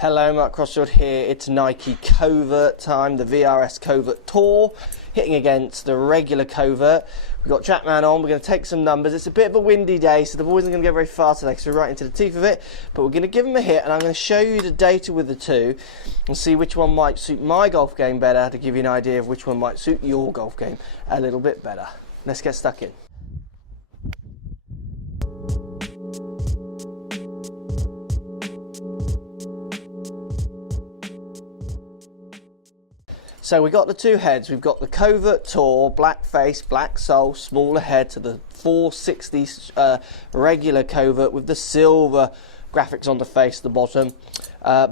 Hello, Mark Crossfield here. It's Nike Covert time, the VRS Covert Tour, hitting against the regular Covert. We've got Trackman on, we're going to take some numbers. It's a bit of a windy day, so the boys aren't going to go very far today because we're right into the teeth of it, but we're going to give them a hit, and I'm going to show you the data with the two and see which one might suit my golf game better to give you an idea of which one might suit your golf game a little bit better. Let's get stuck in. So we've got the two heads. We've got the Covert Tour, black face, black sole, smaller head to the 460 regular Covert with the silver graphics on the face at the bottom.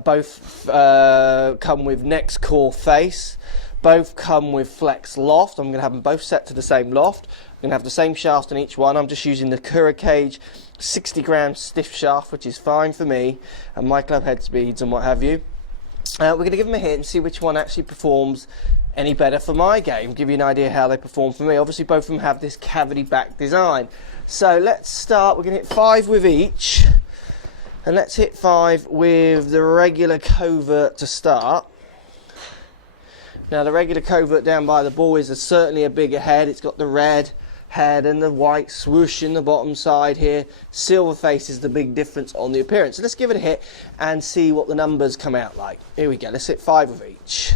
Both come with next core face. Both come with flex loft. I'm going to have them both set to the same loft. I'm going to have the same shaft on each one. I'm just using the Cura Cage 60 gram stiff shaft, which is fine for me, and my club head speeds and what have you. We're going to give them a hit and see which one actually performs any better for my game, give you an idea how they perform for me. Obviously both of them have this cavity back design. So let's start, we're going to hit 5 with each, and let's hit 5 with the regular Covert to start. Now the regular Covert down by the ball is certainly a bigger head. It's got the red head and the white swoosh in the bottom side here. Silver face is the big difference on the appearance. So let's give it a hit and see what the numbers come out like. Here we go, let's hit 5 of each.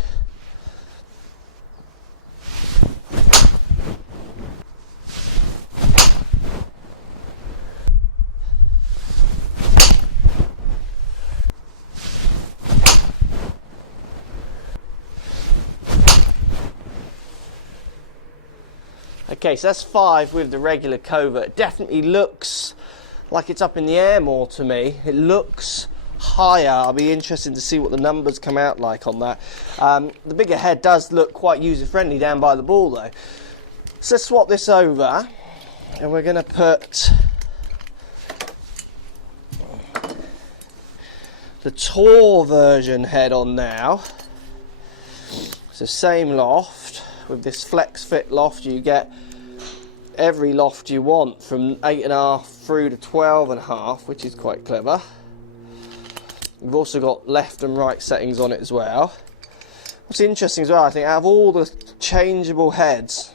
Okay, so that's 5 with the regular Covert. It definitely looks like it's up in the air more to me. It looks higher. I'll be interested to see what the numbers come out like on that. The bigger head does look quite user-friendly down by the ball though. So let's swap this over, and we're going to put the Tour version head on now. It's the same loft. With this flex fit loft, you get every loft you want from 8.5 through to 12.5, which is quite clever. You've also got left and right settings on it as well. What's interesting as well, I think, out of all the changeable heads,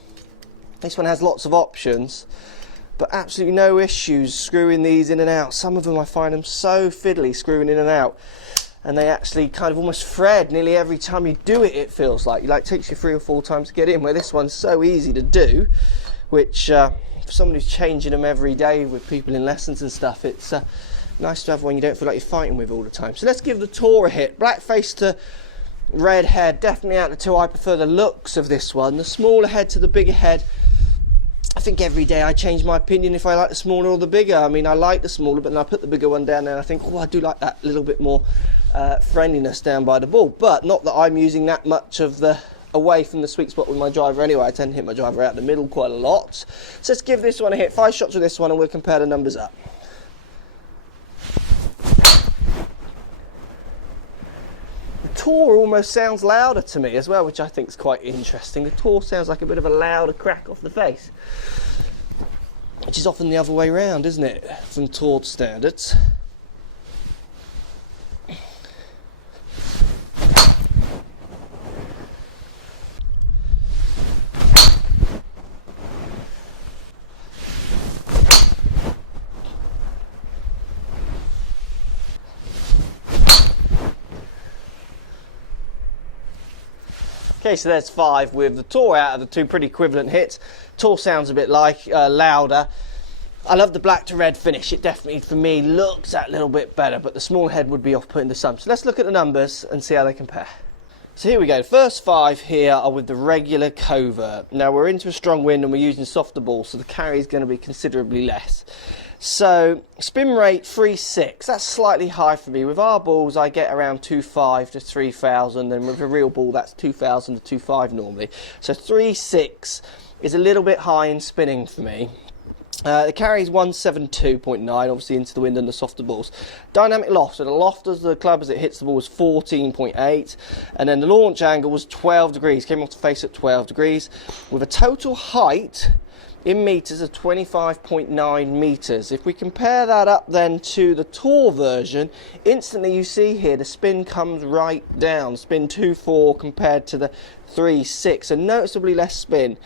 this one has lots of options, but absolutely no issues screwing these in and out. Some of them I find them so fiddly screwing in and out, and they actually kind of almost thread nearly every time you do it. It feels like it takes you 3 or 4 times to get in, where this one's so easy to do, which for someone who's changing them every day with people in lessons and stuff, it's nice to have one you don't feel like you're fighting with all the time. So let's give the Tour a hit. Black face to red head, definitely out of the two I prefer the looks of this one. The smaller head to the bigger head, I think every day I change my opinion if I like the smaller or the bigger. I mean, I like the smaller, but then I put the bigger one down there and I think, oh, I do like that little bit more friendliness down by the ball. But not that I'm using that much of the away from the sweet spot with my driver anyway. I tend to hit my driver out the middle quite a lot. So let's give this one a hit. 5 shots with this one and we'll compare the numbers up. The Tour almost sounds louder to me as well, which I think is quite interesting. The Tour sounds like a bit of a louder crack off the face, which is often the other way around, isn't it, from Tour standards. Okay, so there's 5 with the Tour out of the 2 pretty equivalent hits. Tour sounds a bit like louder. I love the black to red finish. It definitely, for me, looks that little bit better, but the small head would be off-putting to some. So let's look at the numbers and see how they compare. So here we go. The first 5 here are with the regular Covert. Now we're into a strong wind and we're using softer balls, so the carry is going to be considerably less. So spin rate 3.6, that's slightly high for me. With our balls I get around 2.5 to 3,000, and with a real ball that's 2,000 to 2.5 normally. So 3.6 is a little bit high in spinning for me. The carry is 172.9, obviously into the wind and the softer balls. Dynamic loft, so the loft as the club as it hits the ball was 14.8, and then the launch angle was 12 degrees, came off the face at 12 degrees, with a total height in meters of 25.9 meters. If we compare that up then to the Tour version, instantly you see here the spin comes right down, spin 2.4 compared to the 3.6, so noticeably less spin.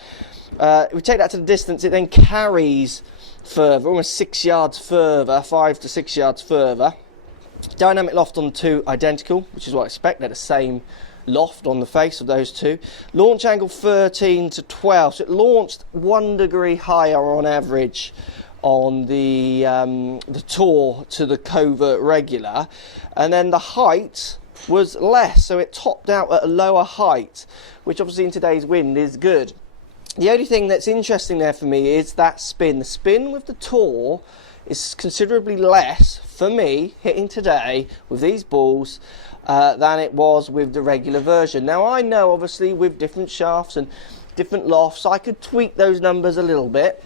If we take that to the distance, it then carries further, almost 6 yards further, 5 to 6 yards further. Dynamic loft on the two identical, which is what I expect. They're the same loft on the face of those two. Launch angle 13 to 12, so it launched 1 degree higher on average on the Tour to the Covert regular, and then the height was less, so it topped out at a lower height, which obviously in today's wind is good. The only thing that's interesting there for me is that spin. The spin with the Tour is considerably less for me hitting today with these balls than it was with the regular version. Now I know obviously with different shafts and different lofts I could tweak those numbers a little bit,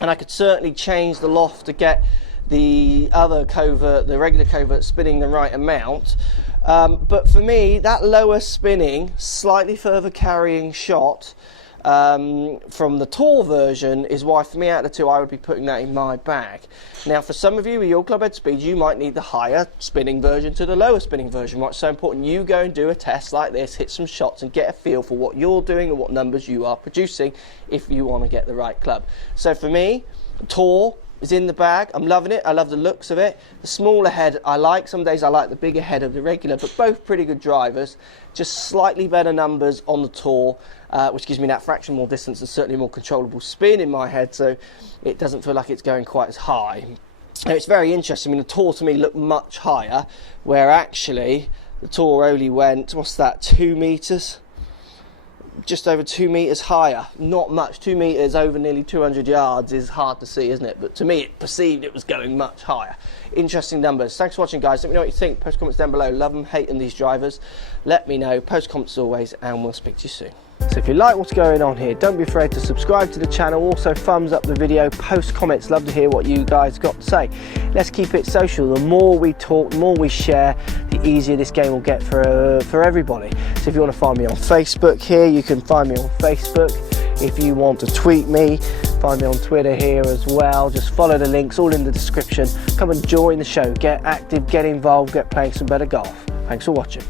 and I could certainly change the loft to get the other Covert, the regular Covert, spinning the right amount. But for me, that lower spinning, slightly further carrying shot from the Tour version is why, for me, out of the two, I would be putting that in my bag. Now, for some of you with your club head speed, you might need the higher spinning version to the lower spinning version. What's so important, you go and do a test like this, hit some shots and get a feel for what you're doing and what numbers you are producing if you want to get the right club. So for me, the Tour is in the bag. I'm loving it. I love the looks of it. The smaller head I like. Some days I like the bigger head of the regular, but both pretty good drivers. Just slightly better numbers on the Tour, which gives me that fraction more distance and certainly more controllable spin in my head, so it doesn't feel like it's going quite as high. Now, it's very interesting. I mean, the Tour to me looked much higher, where actually the Tour only went, what's that, 2 meters? Just over 2 meters higher. Not much. 2 meters over nearly 200 yards is hard to see, isn't it? But to me, it perceived it was going much higher. Interesting numbers. Thanks for watching, guys. Let me know what you think. Post comments down below. Love them, hate them, these drivers. Let me know. Post comments as always, and we'll speak to you soon. So if you like what's going on here, don't be afraid to subscribe to the channel. Also thumbs up the video, post comments. Love to hear what you guys got to say. Let's keep it social. The more we talk, the more we share, the easier this game will get for everybody. So if you want to find me on Facebook here, you can find me on Facebook. If you want to tweet me, find me on Twitter here as well. Just follow the links, all in the description. Come and join the show. Get active, get involved, get playing some better golf. Thanks for watching.